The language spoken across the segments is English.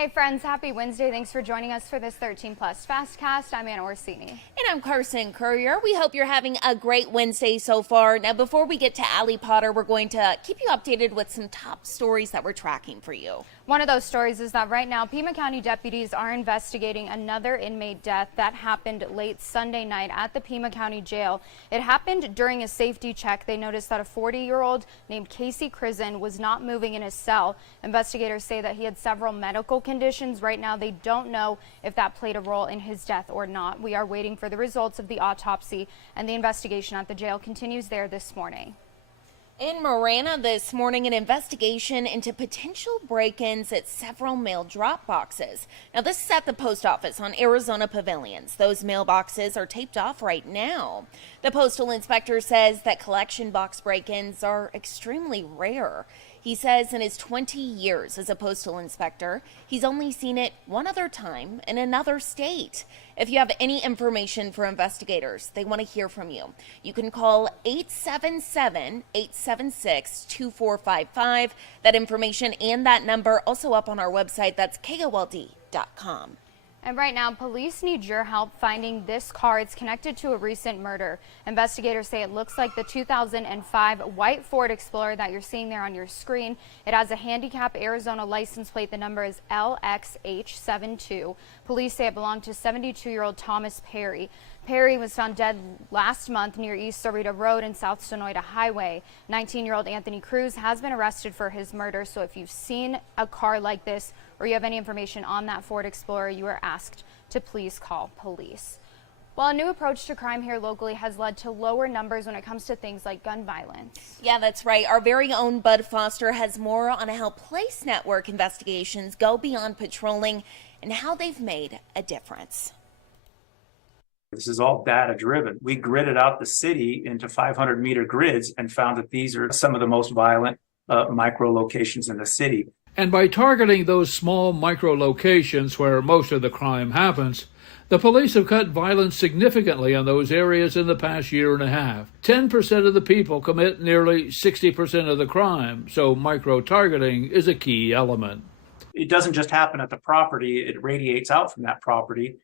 Hey friends, happy Wednesday. Thanks for joining us for this 13 Plus FastCast. I'm Anna Orsini. And I'm Carson Courier. We hope you're having a great Wednesday so far. Now, before we get to Allie Potter, we're going to keep you updated with some top stories that we're tracking for you. One of those stories is that right now, Pima County deputies are investigating another inmate death that happened late Sunday night at the Pima County Jail. It happened during a safety check. They noticed that a 40-year-old named Casey Crizen was not moving in his cell. Investigators say that he had several medical conditions. Right now, they don't know if that played a role in his death or not. We are waiting for the results of the autopsy, and the investigation at the jail continues there this morning. In Marana this morning, an investigation into potential break-ins at several mail drop boxes. Now, this is at the post office on Arizona Pavilions. Those mailboxes are taped off right now. The postal inspector says that collection box break-ins are extremely rare. He says in his 20 years as a postal inspector, he's only seen it one other time in another state. If you have any information for investigators, they want to hear from you. You can call 877-876-2455. That information and that number also up on our website. That's KOLD.com. And right now, police need your help finding this car. It's connected to a recent murder. Investigators say it looks like the 2005 white Ford Explorer that you're seeing there on your screen. It has a handicap Arizona license plate. The number is LXH72. Police say it belonged to 72-year-old Thomas Perry. Perry was found dead last month near East Cerrito Road and South Sonoita Highway. 19-year-old Anthony Cruz has been arrested for his murder. So if you've seen a car like this or you have any information on that Ford Explorer, you are asked to please call police. Well, a new approach to crime here locally has led to lower numbers when it comes to things like gun violence. Yeah, that's right. Our very own Bud Foster has more on how Place Network investigations go beyond patrolling and how they've made a difference. This is all data driven. We gridded out the city into 500-meter grids and found that these are some of the most violent micro locations in the city. And by targeting those small micro locations where most of the crime happens, the police have cut violence significantly in those areas in the past year and a half. 10% of the people commit nearly 60% of the crime, so micro targeting is a key element. It doesn't just happen at the property, it radiates out from that property.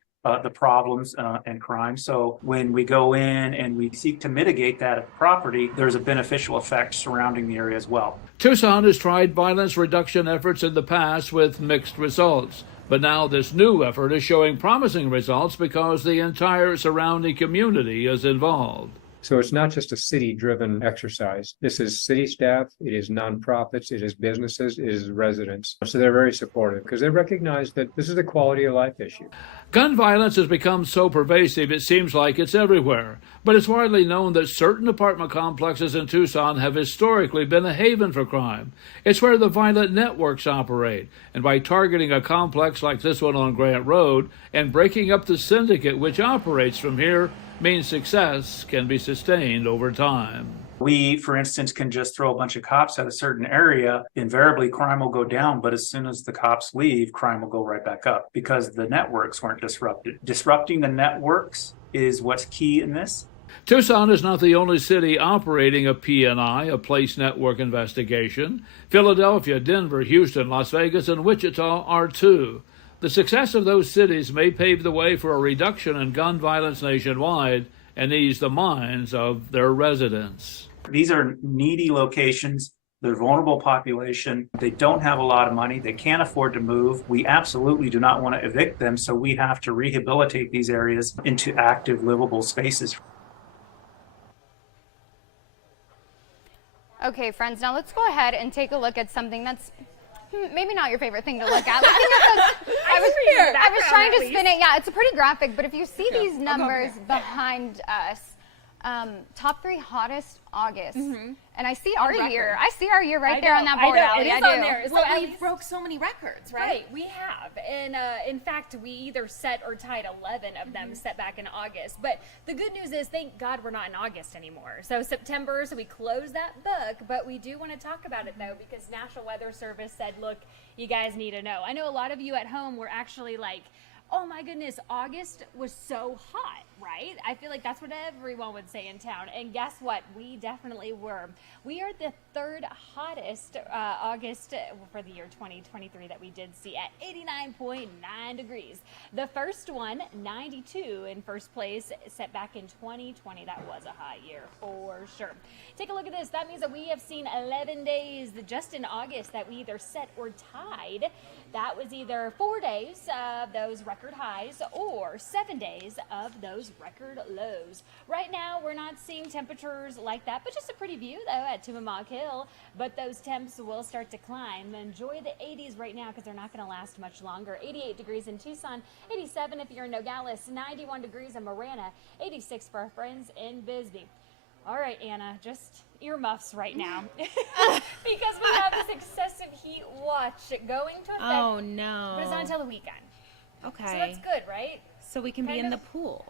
The problems and crime. So when we go in and we seek to mitigate that at the property, there's a beneficial effect surrounding the area as well. Tucson has tried violence reduction efforts in the past with mixed results. But now this new effort is showing promising results because the entire surrounding community is involved. So it's not just a city-driven exercise. This is city staff, it is nonprofits, it is businesses, it is residents. So they're very supportive because they recognize that this is a quality of life issue. Gun violence has become so pervasive it seems like it's everywhere. But it's widely known that certain apartment complexes in Tucson have historically been a haven for crime. It's where the violent networks operate. And by targeting a complex like this one on Grant Road and breaking up the syndicate which operates from here, means success can be sustained over time. We, for instance, can just throw a bunch of cops at a certain area. Invariably, crime will go down, but as soon as the cops leave, crime will go right back up because the networks weren't disrupted. Disrupting the networks is what's key in this. Tucson is not the only city operating a PNI, a Place Network investigation. Philadelphia, Denver, Houston, Las Vegas, and Wichita are too. The success of those cities may pave the way for a reduction in gun violence nationwide and ease the minds of their residents. These are needy locations. They're vulnerable population. They don't have a lot of money. They can't afford to move. We absolutely do not want to evict them, so we have to rehabilitate these areas into active, livable spaces. Okay, friends, now let's go ahead and take a look at something that's maybe not your favorite thing to look at. I was trying to spin it. Yeah, it's a pretty graphic, but if you see these numbers behind us, top 3 hottest August, and I see our year. I see our year right there on that board, Allie. I do. On there. Well, we broke so many records, right? We have. And in fact, we either set or tied 11 of them set back in August. But the good news is, thank God we're not in August anymore. So September, so we close that book. But we do want to talk about it, though, because National Weather Service said, look, you guys need to know. I know a lot of you at home were actually like, oh my goodness, August was so hot, right? I feel like that's what everyone would say in town. And guess what? We definitely were. We are the third hottest August for the year 2023 that we did see at 89.9 degrees. The first one, 92 in first place, set back in 2020. That was a hot year for sure. Take a look at this. That means that we have seen 11 days just in August that we either set or tied. That was either 4 days of those record highs or 7 days of those record lows. Right now, we're not seeing temperatures like that, but just a pretty view, though, at Tumamoc Hill. But those temps will start to climb. Enjoy the 80s right now because they're not going to last much longer. 88 degrees in Tucson, 87 if you're in Nogales, 91 degrees in Marana, 86 for our friends in Bisbee. All right, Anna, just earmuffs right now because we have this excessive heat watch going to effect. Oh, no. But it's not until the weekend. Okay. So that's good, right? So we can be Kind in of. the pool.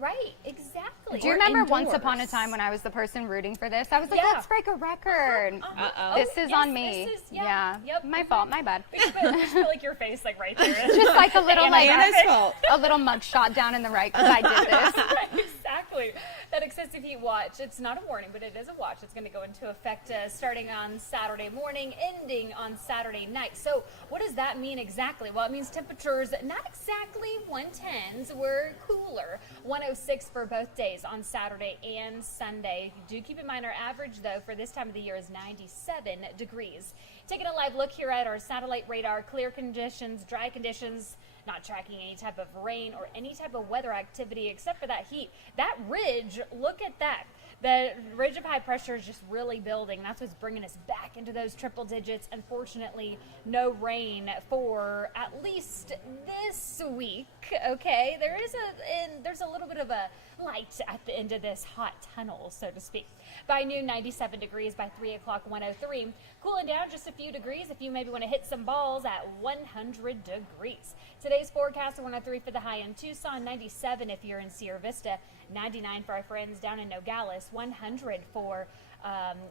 Right, exactly. Do you Or remember once indoors. upon a time when I was the person rooting for this? I was like, Yeah. let's break a record. Uh-oh. This is yes, on me. this is- yeah. Yep. My fault. My bad. We just put like your face like right there. Just like a little like Anna's fault. a little mug shot down in the right because I did this. Right, exactly. That excessive heat watch. It's not a warning, but it is a watch. It's going to go into effect starting on Saturday morning, ending on Saturday night. So what does that mean exactly? Well, it means temperatures not exactly 110s. We're cooler. 106 for both days on Saturday and Sunday. Do keep in mind our average, though, for this time of the year is 97 degrees. Taking a live look here at our satellite radar, clear conditions, dry conditions, not tracking any type of rain or any type of weather activity except for that heat. That ridge, look at that. The ridge of high pressure is just really building. That's what's bringing us back into those triple digits. Unfortunately, no rain for at least this week. Okay, there's a little bit of a light at the end of this hot tunnel, so to speak. By noon, 97 degrees. By 3 o'clock, 103. Cooling down just a few degrees if you maybe want to hit some balls at 100 degrees. Today's forecast, 103 for the high in Tucson, 97 if you're in Sierra Vista, 99 for our friends down in Nogales, 100 for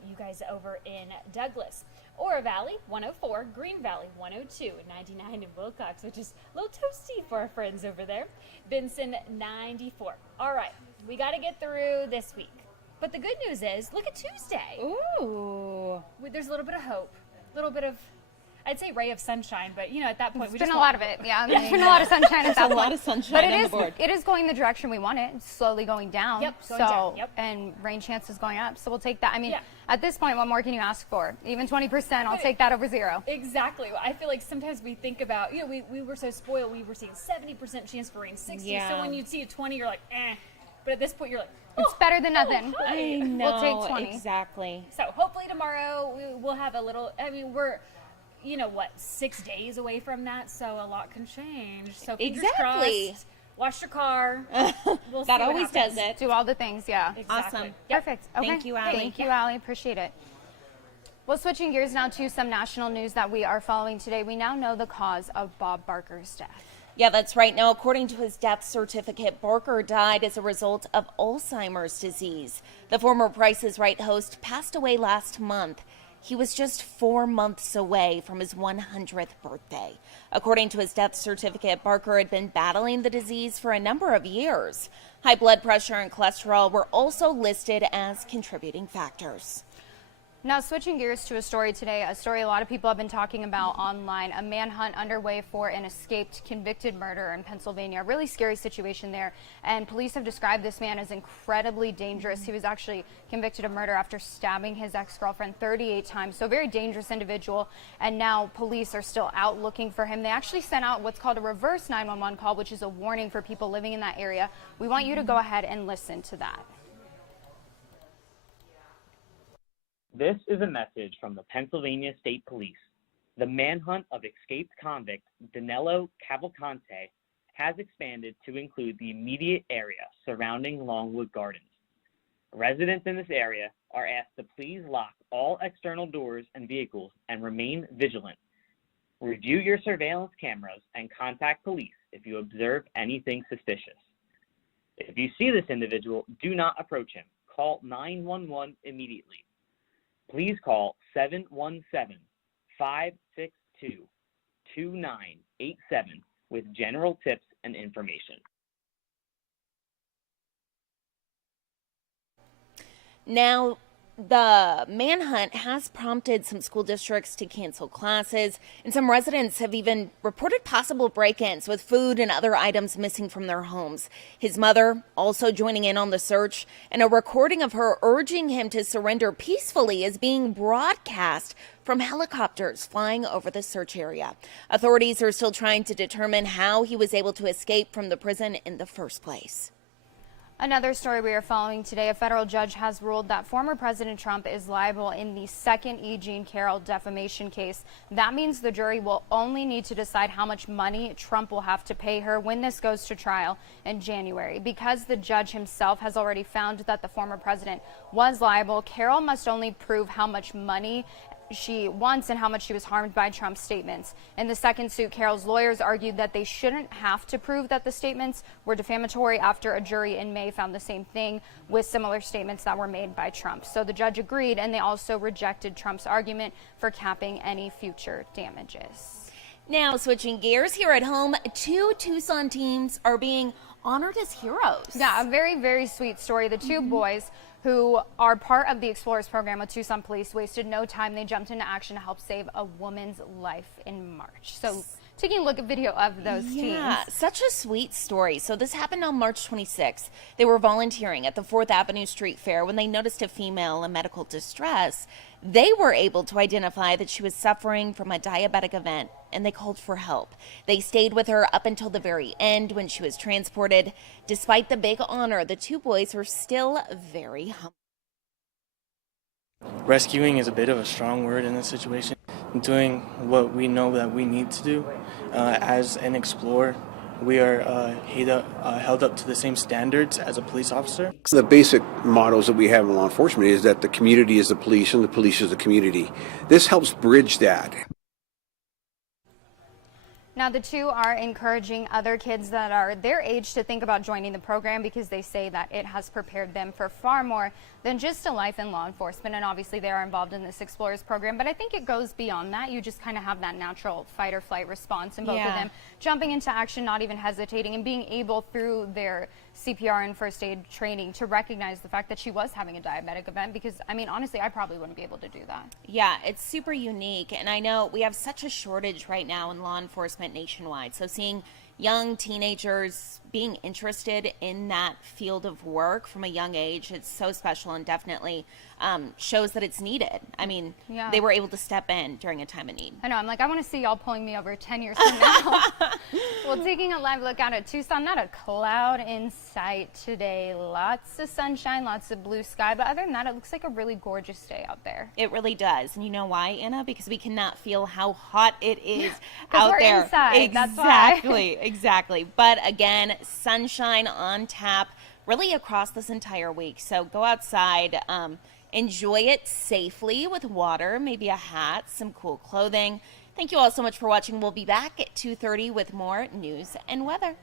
you guys over in Douglas. Oro Valley, 104, Green Valley, 102, 99 in Wilcox, which is a little toasty for our friends over there. Benson, 94. All right, we got to get through this week. But the good news is, look at Tuesday. Ooh. There's a little bit of hope, a little bit of, I'd say ray of sunshine, but at that point, It's we been just a lot of it, yeah. There's been a lot of sunshine at that point. a lot of sunshine But on the board. it is going the direction we want it. It's slowly going down. Yep, going so, down, yep. And rain chances going up. So we'll take that. I mean, Yeah. at this point, what more can you ask for? Even 20%, I'll take that over zero. Exactly. I feel like sometimes we think about, we were so spoiled. We were seeing 70% chance for rain, 60. Yeah. So when you see a 20, you're like, eh. But at this point, you're like, It's better than nothing. I know. We'll take 20. Exactly. So hopefully tomorrow we'll have a little, we're, 6 days away from that. So a lot can change. So fingers Exactly. crossed. Wash your car. We'll see That what always happens. does it. Do all the things, yeah. Exactly. Awesome. Yep. Perfect. Okay. Thank you, Allie. Thank you, Allie. Appreciate it. Well, switching gears now to some national news that we are following today. We now know the cause of Bob Barker's death. Yeah, that's right. Now, according to his death certificate, Barker died as a result of Alzheimer's disease. The former Price is Right host passed away last month. He was just 4 months away from his 100th birthday. According to his death certificate, Barker had been battling the disease for a number of years. High blood pressure and cholesterol were also listed as contributing factors. Now, switching gears to a story today, a story a lot of people have been talking about online, a manhunt underway for an escaped convicted murderer in Pennsylvania. A really scary situation there, and police have described this man as incredibly dangerous. He was actually convicted of murder after stabbing his ex-girlfriend 38 times, so a very dangerous individual, and now police are still out looking for him. They actually sent out what's called a reverse 911 call, which is a warning for people living in that area. We want you to go ahead and listen to that. This is a message from the Pennsylvania State Police. The manhunt of escaped convict Danilo Cavalcante has expanded to include the immediate area surrounding Longwood Gardens. Residents in this area are asked to please lock all external doors and vehicles and remain vigilant. Review your surveillance cameras and contact police if you observe anything suspicious. If you see this individual, do not approach him. Call 911 immediately. Please call 717-562-2987 with general tips and information. Now, the manhunt has prompted some school districts to cancel classes, and some residents have even reported possible break-ins with food and other items missing from their homes. His mother also joining in on the search, and a recording of her urging him to surrender peacefully is being broadcast from helicopters flying over the search area. Authorities are still trying to determine how he was able to escape from the prison in the first place. Another story we are following today, a federal judge has ruled that former President Trump is liable in the second E. Jean Carroll defamation case. That means the jury will only need to decide how much money Trump will have to pay her when this goes to trial in January. Because the judge himself has already found that the former president was liable, Carroll must only prove how much money she wants and how much she was harmed by Trump's statements. In the second suit, Carroll's lawyers argued that they shouldn't have to prove that the statements were defamatory after a jury in May found the same thing with similar statements that were made by Trump. So the judge agreed, and they also rejected Trump's argument for capping any future damages. Now, switching gears here at home, 2 Tucson teens are being honored as heroes. Yeah, a very, very sweet story. The two boys who are part of the Explorers program with Tucson Police wasted no time. They jumped into action to help save a woman's life in March. So taking a look at video of those teens. Such a sweet story. So this happened on March 26th. They were volunteering at the 4th Avenue Street Fair when they noticed a female in medical distress. They were able to identify that she was suffering from a diabetic event, and they called for help. They stayed with her up until the very end when she was transported. Despite the big honor, the two boys were still very humble. Rescuing is a bit of a strong word in this situation. Doing what we know that we need to do as an explorer, we are held up to the same standards as a police officer. The basic models that we have in law enforcement is that the community is the police and the police is the community. This helps bridge that. Now, the two are encouraging other kids that are their age to think about joining the program because they say that it has prepared them for far more than just a life in law enforcement. And obviously they are involved in this Explorers program, but I think it goes beyond that. You just kind of have that natural fight or flight response in both of them, jumping into action, not even hesitating, and being able through their CPR and first aid training to recognize the fact that she was having a diabetic event, because I mean, honestly, I probably wouldn't be able to do that. Yeah, it's super unique, and I know we have such a shortage right now in law enforcement nationwide, so seeing young teenagers being interested in that field of work from a young age, it's so special and definitely shows that it's needed. I mean, they were able to step in during a time of need. I know, I'm like, I want to see y'all pulling me over 10 years from now. Well, taking a live look out at Tucson, not a cloud in sight today. Lots of sunshine, lots of blue sky, but other than that, it looks like a really gorgeous day out there. It really does. And you know why, Anna? Because we cannot feel how hot it is out there. We're inside, exactly, exactly. But again, sunshine on tap really across this entire week. So go outside, enjoy it safely with water, maybe a hat, some cool clothing. Thank you all so much for watching. We'll be back at 2:30 with more news and weather.